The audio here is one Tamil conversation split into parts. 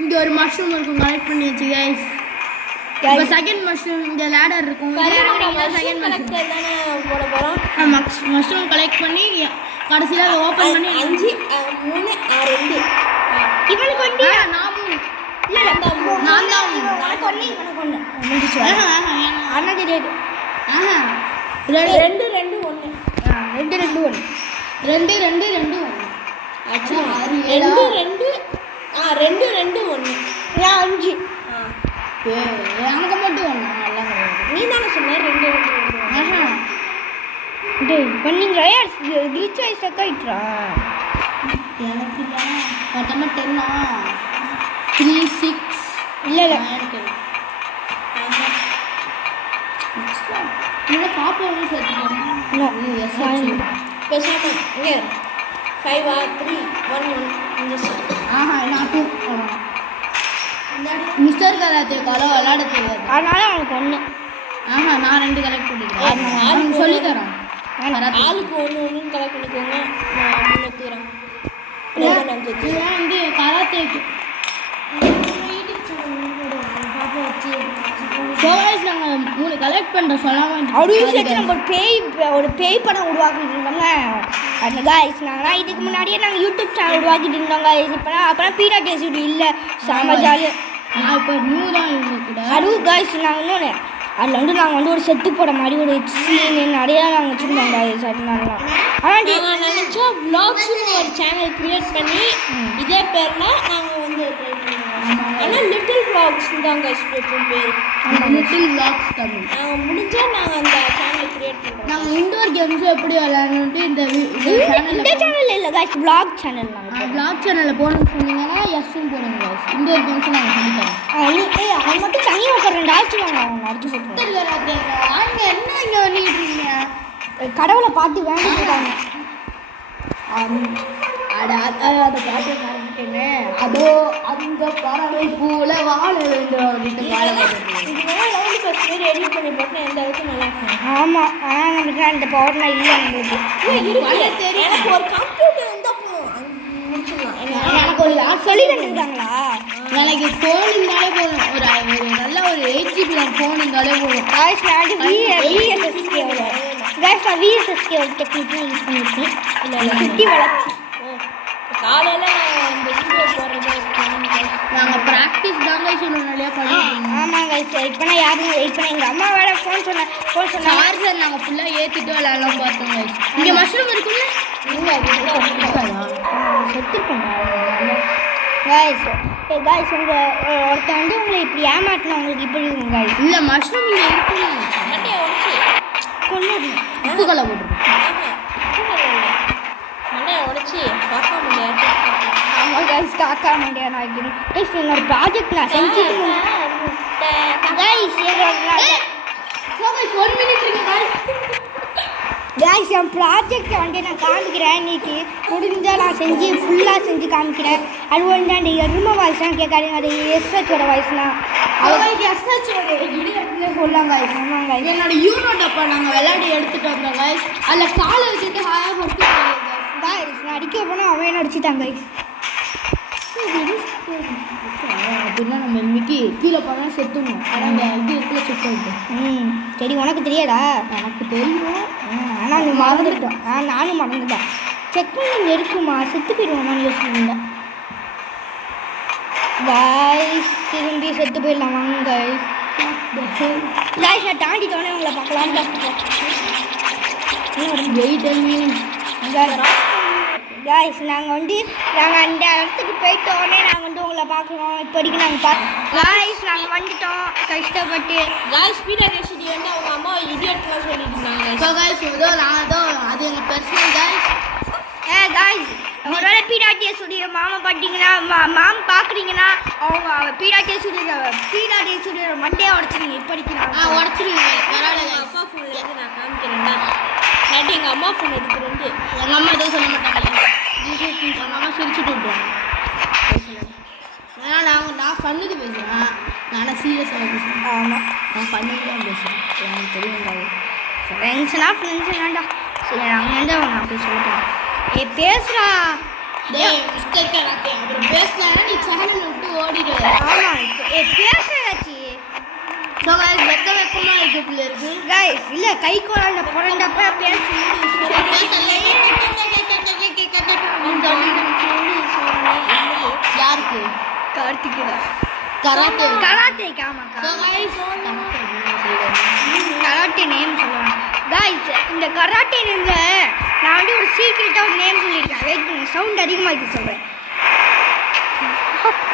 இங்க ஒரு மஷ்ரூம் இருக்கும் கலெக்ட் பண்ணி வச்சு गाइस இப்போ செகண்ட் மஷ்ரூம் இந்த லேடர் இருக்கும் செகண்ட் மஷ்ரூம் தானே போட போறோம் மஷ்ரூம் கலெக்ட் பண்ணி கடைசில ஓபன் பண்ணி 5 3 2 இவனுக்கு வந்து நான் 3 இல்ல நான் தான் நான் கொன்னே இவனுக்கு கொன்னே முடிஞ்சு அண்ணா தெரியாது 2 2 1 2 2 1 2 2 2 1 अच्छा 2 2 2 2 1 நான் 5 எனக்கு மட்டும் ஒண்ணா நல்லா நீ தானே சொன்ன 2 2 டேய் பண்ணீங்களா கிளிச் ஆயி ஸ்டக் ஆயிட்றா எனக்கு இல்ல மொத்தமா 10 3 6 இல்ல நீங்க பாப்போன்னு சொல்றீங்க பேசாம இங்க 5 3 1 1 நான் 2 மிஸ்டர் கராத்தே கால விளையாட தெரியாது அதனால அவனுக்கு ஒன்று நான் 2 கலெக்ட் பண்ணிக்கிறேன் அவனுக்கு சொல்லி தரேன் ஆளுக்கு 1 1 கலெக்ட் பண்ணிக்கோங்க நான் 3 எடுத்துக்கிறேன் இதெல்லாம் வந்து கராத்தேக்கு நாங்கள் 3 கலெக்ட் பண்ணுறோம் சொல்லாமல் அப்படி விஷயத்தை நம்ம ஒரு பேய் படம் உருவாக்கிட்டு இருந்தோங்க அந்த காய்ஸ் நாங்களாம் இதுக்கு முன்னாடியே நாங்கள் யூடியூப் சேனல் உருவாக்கிட்டு இருந்தோம் காய்ஸ் இப்போலாம் அப்புறம் பீடா டேஸ்ட் இல்லை செம ஜாலியாக நான் இப்போ நியூ தான் இவங்க கூட அதுவும் காய்ஸ் நாங்கள் இன்னொன்று அதில் வந்து நாங்கள் வந்து ஒரு செட்டு போட மாதிரி ஒரு சீனு நிறையா நாங்கள் வச்சுருந்தோம் காய்ஸ் அதனாலலாம் ஆனால் நாங்கள் நினச்சா வ்ளாக்ஸ்னு ஒரு சேனல் க்ரியேட் பண்ணி இதே பேரில் நாங்கள் வந்து ஆனால் லிட்டில் வ்ளாக்ஸ் தான் காய்ஸ் பேர் லிட்டில் வ்ளாக்ஸ் தமிழ் நாங்கள் முடிஞ்சால் நாங்கள் அந்த சேனல் க்ரியேட் பண்ணுறோம் நாங்கள் இன்டோர் கேம்ஸும் எப்படி விளையாடணுன்ட்டு இந்த சேனலில் இல்லை காய்ஸ் வ்ளாக் சேனல் நாங்கள் வ்ளாக் சேனலில் போகணும்னு சொன்னீங்கன்னா எஸ்ஸும் போடுங்க காய்ஸ் இன்டோர் கேம்ஸும் நாங்கள் சொல்லித்தரோம் அவன் மட்டும் தனியாக உட்கார 2 ஆச்சு வாங்க அவங்க அடிச்சு சொல்லுவாங்க அவங்க என்ன இங்கே பண்ணிட்டு இருக்கீங்க கடவுளை பார்த்து வேண்டிட்டாங்க அதை பார்த்து மறந்துட்டேன்னு அதோ அந்த பறவை போல வாழ வேண்டும் அப்படின்ட்டு எடிட் பண்ணி போட்டு எந்த அளவுக்கு நல்லா இருக்கும் ஆமாம் ஆனால் நம்மளுக்கு அந்த பவர்லாம் இல்லை நம்மளுக்கு எனக்கு ஒரு கம்ப்யூட்டர் இருந்தால் எனக்கு ஒரு சொல்லி தந்துருக்காங்களா எனக்கு ஃபோன் இருந்தாலே போதும் ஒரு நல்ல ஒரு 8 GB ஃபோன் இருந்தாலே போதும் காய்ஸ் நான் விஎஸ்எஸ்கே காய்ஸ் நான் விஎஸ்எஸ்கே ஒரு டெக்னிக்லாம் யூஸ் பண்ணியிருக்கேன் இல்லை சுற்றி வளர்ச்சி காலையில் இந்த வீடியோ போடுறது நாங்கள் ப்ராக்டிஸ் தாங்க சொல்லணும் நிறையா பண்ணுவோம் ஆமாங்க இப்போ நான் யாரும் இப்போ எங்கள் அம்மா வேற ஃபோன் சொன்னேன் சார்ஜர் நாங்கள் ஃபுல்லாக ஏற்றிட்டு விளையாடலாம் பார்த்தோங்க இங்கே மஷ்ரூம் இருக்குல்ல இல்லை செத்துருக்கோங்க காய்ஸ் காய்ஸ் உங்கள் ஒருத்தன் வந்து உங்களை இப்படி ஏமாட்டினா உங்களுக்கு இப்படி இருக்கும் காய்ஸ் இல்லை மஷ்ரூம் இங்கே இருக்குன்னு கொண்டு உப்புகளை போட்டுருக்கோம் உடச்சி காக்கா முடியாது ஆமாம் காய்ஸ் காக்கா முடியாது நான் கைஸ் என்னோட ப்ராஜெக்ட் நான் செஞ்சுட்டு காய்ஸ் 1 மினிட் இருக்கு காய்ஸ் காய்ஸ் என் ப்ராஜெக்டை வந்து நான் காமிக்கிறேன் இன்றைக்கி முடிஞ்சால் நான் செஞ்சு ஃபுல்லாக செஞ்சு காமிக்கிறேன் அது வந்து அந்த எருமை வாய்ஸ்லாம் கேட்காதீங்க அது எஸ்ஹெச்சோட வாய்ஸ்லாம் எஸ்ஹெச்சோட இடியட்னே சொல்லலாம் காய்ஸ் ஆமாம் காய்ஸ் என்னோட யூனோட் அப்போ நாங்கள் விளையாடி எடுத்துகிட்டு வந்தோம் காய்ஸ் அதில் காலை வச்சுட்டு ஹாயாக கொடுத்து காய்ஸ் நான் அடிக்க போனால் அவன் என்ன அடிச்சுட்டான் காய்ஸ் அப்படின்னா நம்ம இன்னைக்கு கீழே போனால் செத்துணும் ஆனால் அந்த இது இருக்குள்ள செத்து சரி உனக்கு தெரியாதா எனக்கு தெரியும் ஆனால் அந்த மறந்துட்டோம் நானும் மறந்துட்டேன் செக் பண்ணி இங்கே இருக்குமா செத்து போயிடுவோமான்னு யோசிச்சுருந்தேன் காய்ஸ் திரும்பி செத்து போயிடலாம் வாங்க காய்ஸ் காய்ஸ் நான் தாண்டிட்டோன்னே உங்களை பார்க்கலான்னு காய்ஸ் நாங்கள் வந்து நாங்கள் அந்த இடத்துக்கு போயிட்டோடனே நாங்கள் வந்து உங்களை பார்க்குறோம் இப்போதைக்கு நாங்கள் காய்ஸ் நாங்கள் வந்துட்டோம் கஷ்டப்பட்டு காய்ஸ் பீடா ரெசிடி வந்து அவங்க அம்மா இடியட்லாம் சொல்லிட்டு இருந்தாங்க ஸோ காய்ஸ் ஏதோ நான் ஏதோ அது எங்கள் பர்சனல் காய்ஸ் காய்ஸ் ஒருவேளை பீடாட்டிய சொல்லிடுற மாமா பார்த்தீங்கன்னா மாம் பார்க்குறீங்கன்னா அவங்க பீடாட்டிய சொல்லிடுற மண்டையை உடச்சிருங்க இப்போதைக்கு நான் உடச்சிருங்க பரவாயில்ல அப்பா ஃபோனில் இருந்து நான் காமிக்கிறேன்டா இல்லாட்டி எங்கள் அம்மா ஃபோன் எடுத்துட்டு எங்கள் அம்மா எதுவும் சொல்ல மாட்டாங்க எங்கள் அம்மா சிரிச்சுட்டு விட்டுருவாங்க ஏன்னா நான் ஃபன்னுக்கு பேசுகிறேன் நானும் சீரியஸாக பேசுகிறேன் ஆமாம் நான் ஃபன்னுக்கு தான் பேசுகிறேன் எனக்கு தெரியும் ஃப்ரெண்ட்ஸ்னா ஃப்ரெண்ட்ஸ் வேண்டாம் சரி அங்கே வந்து அவன் அப்படி சொல்லிட்டேன் பேசுகிறா டேய் மிஸ்டர் கராத்தே அப்புறம் பேசலாம் நீ சேனல் விட்டு ஓடிடு. ஆமா பேசுறாச்சி. சோ गाइस வெக்கமா இருக்கு பிள்ளைக்கு. गाइस இல்ல கை கோலால புரண்டப்ப பேசி யாருக்கு? கார்த்திகேடா. கராத்தே காமா. சோ गाइस கராட்டே நேம் சொல்லுவாங்க. गाइस இந்த கராட்டே நேம்ல நான் வந்து ஒரு சீக்ரெட்டா ஒரு நேம் சொல்லிருக்கேன். வெயிட் பண்ணுங்க சவுண்ட் அதிகமா இருக்கு சொல்றேன்.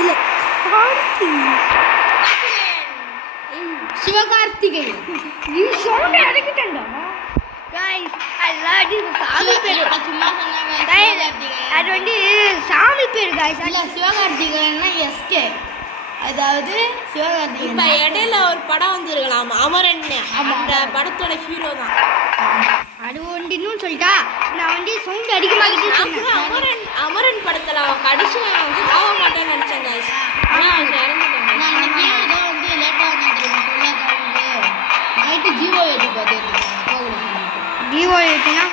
இல்ல கார்த்தி சிவகார்த்திகேயன். நீ சவுண்ட் அடக்கிட்டடா. गाइस I love you சாமி பேரு. சும்மா சொன்னாங்க சிவகார்த்திகேயன். அது வந்து சாமி பேரு गाइस. இல்ல சிவகார்த்திகேயன்னா எஸ்கே. அதாவது சிவகார்த்திகேயன். இப்ப இடையில ஒரு படம் வந்திருக்கலாம் அமரன். அந்த படத்தோட ஹீரோ தான். அது ஒன்று இன்னும் சொல்லிட்டா நான் வந்து சவுண்ட் அதிகமாகிட்டு சொன்னேன். அமரன் படத்துல அவன் கடைசி சாக மாட்டேன்னு நினைச்சேன் guys. ஆனா அவன் இறந்துட்டாங்க. நான் இன்னைக்கு ஏதோ வந்து லேட்டா வந்துட்டேன் சொல்ல காரணம் நைட்டு ஜீவோ ஏடி பார்த்துட்டு ஜீவோ ஏத்தினா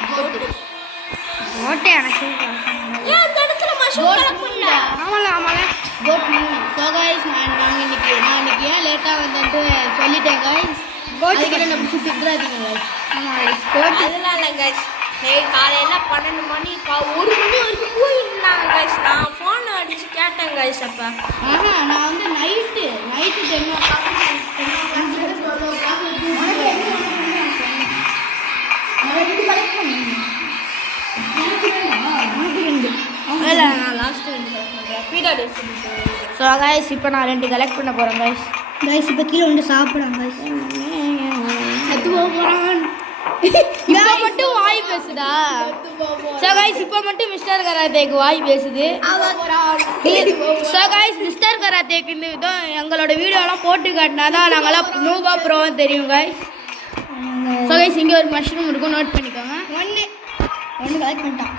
ஓட்டே எனக்கு ஏன் அந்த இடத்துல மஷ்ரூம் கலப்புல ஆமால கோட் மூவி. ஸோ கைஸ் நான் இன்னைக்கு ஏன் லேட்டாக வந்துட்டு சொல்லிட்டேன் கைஸ். அதுக்கு நம்ம சுட்டுறாதீங்க கைஸ். அதெல்லாம் இல்லை guys. காலையில 12 மணி 1 மணி வரைக்கும் போயிருந்தாங்க guys. நான் ஃபோன் அடிச்சு கேட்டேன் guys. அப்ப நான் வந்து நைட்டு 10 ஸோ கைஸ் இப்போ நான் 2 கலெக்ட் பண்ண போகிறேன் கைஸ். கைஸ் இப்போ கீழே வந்து சாப்பிட்றாங்க கைஸ். செத்து போக போகிறான். இப்போ மட்டும் வாய் பேசுதா? ஸோ கைஸ் இப்போ மட்டும் மிஸ்டர் கராத்தேக்கு வாய் பேசுது. ஸோ கைஸ் மிஸ்டர் கராத்தேக்கு இந்த விதம் எங்களோட வீடியோலாம் போட்டு காட்டினா தான் நாங்களாம் நூபா ப்ரோன்னு தெரியும் கைஸ். ஸோ கைஸ் இங்கே ஒரு மஷ்ரூம் இருக்கும் நோட் பண்ணிக்கோங்க. ஒன்று கலெக்ட் பண்ணிட்டான்.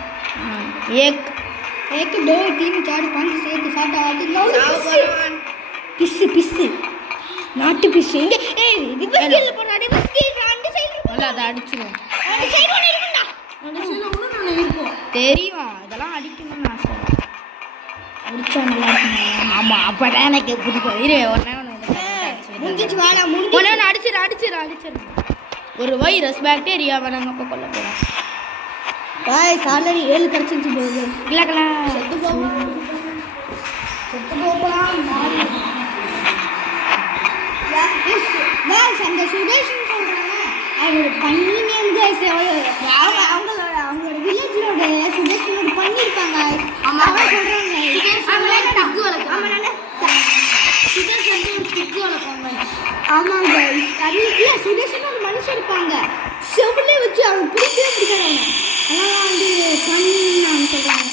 एक दो तीन चार पाँच छः सात आठ नौ பிஸ்ஸு பிஸ்ஸு நாட்டு பிஸ்ஸு இங்க ஏய் ரிவர்ஸ்ல போறா ரிவர்ஸ்ல அந்த சைடு இல்ல அத அடிச்சிரும் அந்த சைடு ஒன்னு இருக்குடா அந்த சைடுல ஒண்ணு நான் இருக்கும் தெரியும் இதெல்லாம் அடிக்கணும்னு ஆசை அடிச்சா நல்லா இருக்கும். ஆமா அப்பதான் எனக்கு பிடிக்கும். இரு ஒண்ணே முடிஞ்சிச்சு வாடா முடிஞ்சு ஒண்ணே அடிச்சிரு ஒரு வைரஸ் பாக்டீரியா வரங்க அப்ப கொல்ல போறோம். गाइस ஆல்ரெடி 7 கரெக்ஷன்ஸ் போகுது. இல்லக்கல செத்து போலாம் மாறி. गाइस அந்த சுடேஷன் சொல்றாங்க அவரோட பண்ணி நேம் गाइस அவங்களோட வில்லேஜ்லோட சுடேஷனோட பண்ணி இருப்பாங்க. அவன் சொல்றாங்க அவன் டிக்கு வளர்க்க அவனால சுடேஷ் வந்து ஒரு டிக்கு வளர்ப்பாங்க. ஆமா गाइस அது இல்ல சுடேஷனோட மனுஷன் இருப்பாங்க செவுலே வச்சு அவன் பிடிக்கவே பிடிக்காதவங்க. அதெல்லாம் வந்து பண்ணின்னு சொல்கிறாங்க.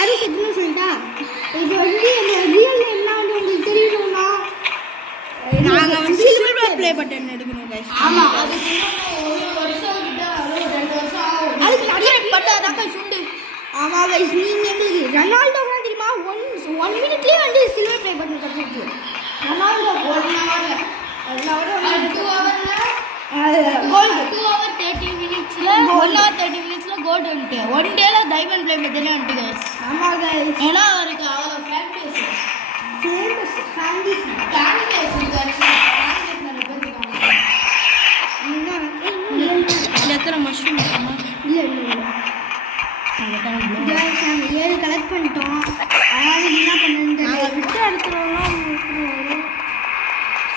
அது செத்துன்னு சொல்லிட்டா இது வந்து அந்த ரியல் நேம்லாம் வந்து உங்களுக்கு தெரியணும்னா நாங்கள் வந்து சில்வர் ப்ளே பட்டன் எடுக்கணும் கைஸ். ஆமாம் அதுக்கு ஒரு வருஷம் கிட்ட 2 வருஷம் ஆகும். அதுக்கு நிறைய பட்டாதாக்கா சுண்டு. ஆமாம் கைஸ் நீங்கள் எங்களுக்கு ரொனால்டோலாம் தெரியுமா 1 மினிட்லேயே வந்து சில்வர் ப்ளே பட்டன் கிடச்சிருக்கு. ரொனால்டோ 1 ஹவரில் 2 ஹவரில் கோல்டு 2 hour 30 minutesல 1 hour 30 minutesல கோல்டு வந்துட்டு 1 டேல டைமண்ட் ப்ளே பட்டனே வந்துட்டு गाइस. ஆமா गाइस ஏன்னா அவருக்கு அவ்வளோ ஃபேன் பேஸ் ஃபேன் பேஸ் எத்தனை மஷ்ரூம் இருக்குமா? இல்லை गाइस நாங்கள் 7 கலெக்ட் பண்ணிட்டோம். அதனால என்ன பண்ணுறது நாங்கள் விட்டு எடுத்துருவோம்லாம்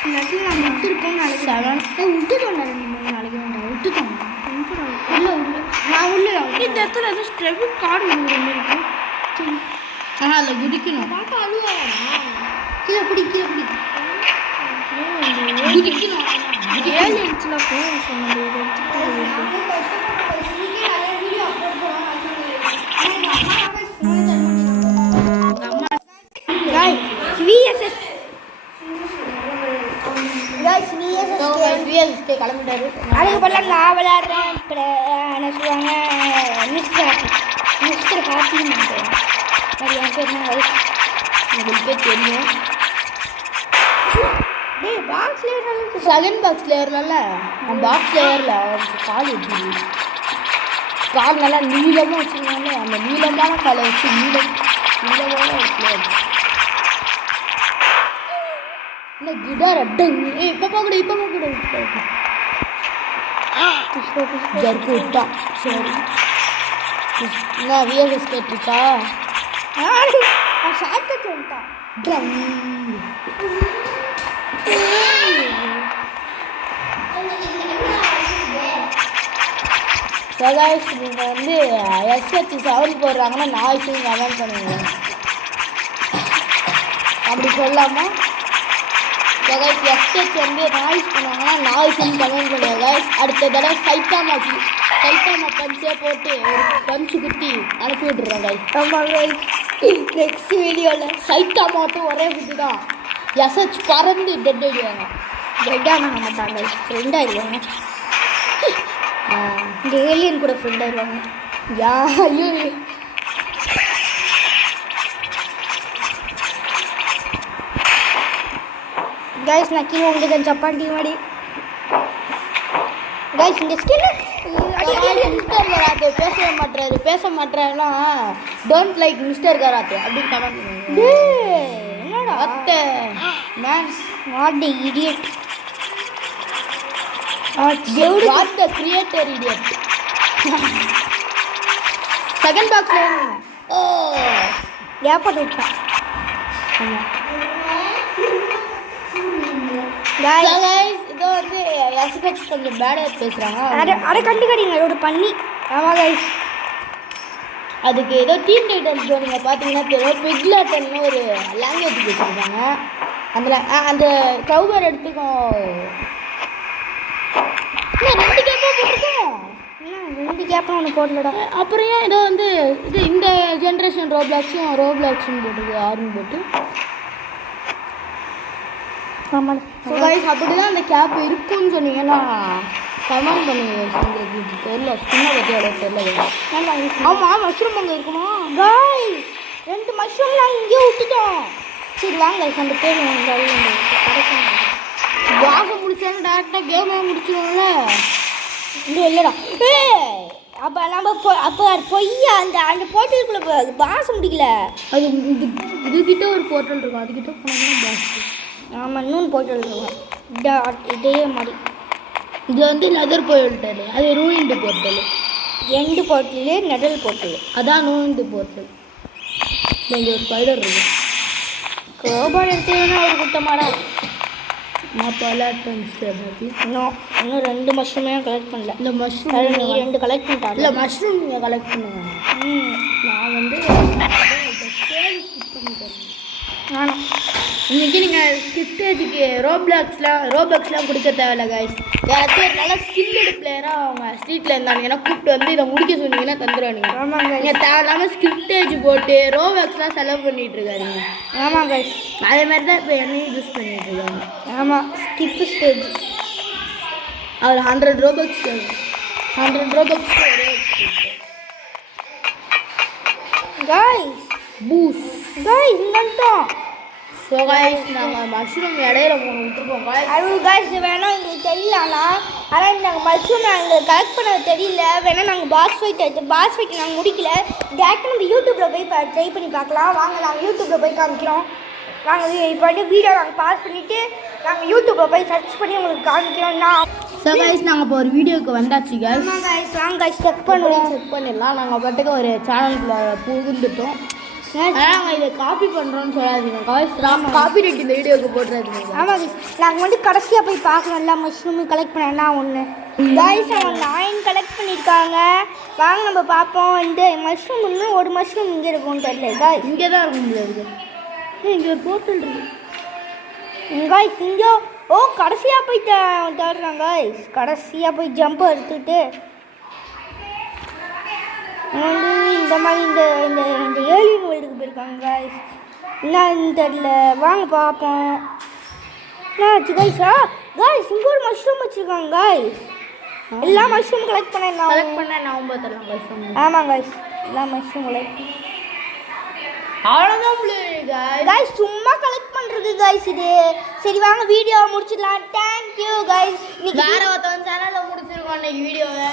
இல்லாட்டி நாங்கள் விட்டுருக்கோம். நாளைக்கு விட்டுட்டோம் 2-3 நாளைக்கு வேண்டாம் விட்டுட்டோம். நான் உள்ள இந்த இடத்துல ஏதோ ஸ்டெபிட் கார்டு இருக்கு. ஆனால் அதில் குதிக்கணும். பாப்பா அழுவாடா கீழே பிடி குதிக்கணும். 7 இன்ச்சில் போய் சொன்னது விஎஸ்கே கிளம்பிட்டாரு. அதுக்கு பதிலாக நான் விளையாடுறேன். இப்போ என்ன சொல்லுவாங்க மிஸ்டர் கார்த்தின்னு சரி என் பேர் உங்களுக்கே தெரியும். டேய் பாக்ஸ் லேயர் செகண்ட் பாக்ஸில் ஏறல பாக்ஸில் ஏறல அவருக்கு கால் எப்படி கால் நல்லா நீளமாக வச்சுருந்தாங்க. அந்த நீளமான காலை வச்சு நீளமான இடத்துல இல்லை கிடார் அட்டை. இப்போ போகக்கூடாது ஜர்க்கு விட்டா. சரி என்ன விஎஸ்எஸ் கேட்டிருக்கா? ஷார்ட்கட் வந்துட்டான். சகாஷ் நீங்கள் வந்து எஸ்ஹெச் சவுண்ட் போடுறாங்கன்னா நாய்ஸும் கமெண்ட் பண்ணுங்க. அப்படி சொல்லாமா சகாஷ் எஸ்ஹெச் வந்து நாய்ஸ் பண்ணுவாங்கன்னா நாய்ஸும் கமெண்ட் பண்ணுங்க guys. அடுத்த தடவை சைட்டாமா பஞ்சே போட்டு ஒரு பஞ்சு குத்தி அனுப்பி விட்டுறோம் guys. ஆமாம் கைஸ், நெக்ஸ்ட் வீடியோவில் சைட்டாமாட்டும் ஒரே குத்து தான். எஸ்ஹெச் பறந்து டெட் ஆகிடுவாங்க. டெட்டாக மாட்டாங்க, ஃப்ரெண்ட் ஆயிடுவாங்க. இந்த ஏலியன் கூட ஃப்ரெண்ட் ஆயிடுவாங்க. ஐயோ கைஸ் நான் கீழே உங்களுக்கு சப்பாத்தி மாதிரி கைஸ் இந்த ஸ்கின் மிஸ்டர் கராத்தே பேச மாட்டாருன்னா டோன்ட் லைக் மிஸ்டர் கராத்தே அப்படின்னு கமெண்ட் பண்ணுங்க. என்னடா அத்தை man what the idiot, what the creator idiot. Second பாக்ஸ்ல ஏப்பட்டு விட்டான். இதோ வந்து எஸ்ஹெச் கொஞ்சம் பேடாக பேசுகிறாங்க. அதை கண்டுக்கடிங்க ஒரு பண்ணி. ஆமாம் கைஸ், அதுக்கு ஏதோ டீம் டைட்டன்ஸ் நீங்கள் பார்த்தீங்கன்னா தெரியும், பிக்லாட்டன்னு ஒரு லாங்குவேஜ் பேசியிருக்காங்க. அந்த கவுபர் எடுத்துக்கும். ரெண்டு கேப்பாக போட்டிருக்கோம். ரெண்டு கேப்பா ஒன்று போடலடா. அப்புறம் ஏன் ஏதோ வந்து இந்த ஜென்ரேஷன் ரோப்ளாக்ஸும் போட்டுருக்கு ஆர்மி போட்டு. ஆமாம் அப்படி தான் அந்த கேப் இருக்குன்னு சொன்னீங்கன்னா கமெண்ட் பண்ணுங்க. உங்களுக்கு தெரியல, சின்ன பற்றி அவ்வளோ தெரியல. ஆமாம் மஷ்ரூம் அங்கே இருக்குமா கைஸ்? 2 மஷ்ரூம்லாம் இங்கேயே விட்டுட்டோம். சரி வாங்க அந்த பேர் பாசை முடிச்சாலும் டேரெக்டாக கேமே முடிச்சிடுவோம்ல. இன்னும் இல்லைடா. அப்போ நம்ம அப்போ பொய்யா அந்த போர்ட்டலுக்குள்ளே பாசம் முடிக்கல. அது இதுக்கிட்ட ஒரு போர்ட்டல் இருக்கும், அதுக்கிட்ட போனால் பாஸ். ஆமாம், இன்னொன்று போர்ட்டல் இருக்கும் இதே மாதிரி. இது வந்து நெதர் போர்ட்டல், அது ruined portal. End portal nether portal, அதான் ரூயின்டு போர்ட்டல். இங்கே ஒரு ஸ்பைடர் இருக்கு. கோபால் எடுத்ததுன்னா ஒரு குட்டமாடா. நான் பலாட்டம் இன்னும் 2 மஷ்ரூமே கலெக்ட் பண்ணல. இந்த மஷ்ரூம் நீ 2 கலெக்ட் பண்ணிட்டா? இல்லை மஷ்ரூம் நீங்கள் கலெக்ட் பண்ணுங்க. நான் வந்து நானும் இன்றைக்கி நீங்கள் ஸ்கிப்டேஜுக்கு ரோப்ளாக்ஸ்லாம் கொடுக்க தேவையில்ல கைஸ். யாராச்சும் ஒரு நல்ல ஸ்கில்டு பிளேயராக அவங்க ஸ்ட்ரீட்டில் இருந்தாங்கன்னா கூப்பிட்டு வந்து இதை முடிக்க சொன்னீங்கன்னா தந்துடுவானுங்க. ஆமாங்க, நீங்கள் தேவையில்லாமல் ஸ்கிப்டேஜ் போட்டு ரோப்ளாக்ஸ்லாம் செலவு பண்ணிகிட்டு இருக்காருங்க. ஆமாம் கைஸ், அதே மாதிரி தான் இப்போ என்னையும் யூஸ் பண்ணிகிட்டு இருக்காங்க. ஆமாம் ஸ்கிப் ஸ்டேஜ். அவர் 100 ரோபக்ஸ் 100 ரோபக்ஸ் ஒரே கைஸ் பூஸ். கைஸ் இங்கன்ட்டோம். ஸோ கைஸ் நாங்கள் மஷ்ரூம் இடையில விட்டுருக்கோம் கைஸ். அது கைஸ் வேணால் எங்களுக்கு தெரியல. ஆனால் நாங்கள் மஷ்ரூம் நாங்கள் கலெக்ட் பண்ண தெரியல. வேணால் நாங்கள் பாஸ் ஃபைட் நாங்கள் முடிக்கல. டேரக்டாக நம்ம யூடியூப்பில் போய் ட்ரை பண்ணி பார்க்கலாம். வாங்க நாங்கள் யூடியூப்பில் போய் காமிக்கிறோம். நாங்கள் இப்போ வந்து வீடியோ நாங்கள் பாஸ் பண்ணிவிட்டு நாங்கள் யூடியூப்பில் போய் சர்ச் பண்ணி உங்களுக்கு காமிக்கிறோம்னா. ஸோ கைஸ் நாங்கள் இப்போ ஒரு வீடியோவுக்கு வந்தாச்சு கைஸ். ஆமாம் கைஸ், வாங்க கைஸ் செக் பண்ணுவோம். செக் பண்ணிடலாம். நாங்கள் பாட்டுக்கு ஒரு சேனலுக்குள்ள புகுந்துட்டோம். ஆனால் நாங்கள் இதை காப்பி பண்ணுறோன்னு சொல்லாதீங்க கைஸ். காப்பி ரைட் இந்த வீடியோவுக்கு போட்டுறாதீங்க. ஆமாம் கைஸ், நாங்கள் வந்து கடைசியாக போய் பார்க்கணும். எல்லா மஷ்ரூமும் கலெக்ட் பண்ணா ஒன்று கைஸ் அவங்க 9 கலெக்ட் பண்ணியிருக்காங்க. வாங்க நம்ம பார்ப்போம். இந்த மஷ்ரூம் இன்னும் ஒரு மஷ்ரூம் இங்கே இருக்கும்னு தெரியல கைஸ். இங்கே தான் இருக்கும் முடியாது. இங்கே ஒரு போர்ட்டல் இருக்கு கைஸ். இங்கே கடைசியாக போய் தேடுறாங்க கைஸ். கடைசியாக போய் ஜம்பை எடுத்துக்கிட்டு வந்து இந்த மாதிரி இந்த ஏலியன் வேர்ல்டுக்கு போயிருக்காங்க கைஸ். என்னன்னு தெரியல, வாங்க பார்ப்போம். என்னாச்சு கைஸா? கைஸ் இங்கே ஒரு மஷ்ரூம் வச்சுருக்காங்க கைஸ். எல்லா மஷ்ரூம் கலெக்ட் பண்ண நான் பார்த்துடலாம் கைஸ். ஆமாம் கைஸ், எல்லா மஷ்ரூம் கலெக்ட் அவ்வளோதான் கைஸ். சும்மா கலெக்ட் பண்ணுறது கைஸ் இது. சரி வாங்க வீடியோ முடிச்சிடலாம். Thank you guys. வேற ஒருத்தவன் சேனலில் முடிச்சிருக்கோம் இன்னைக்கு வீடியோவை.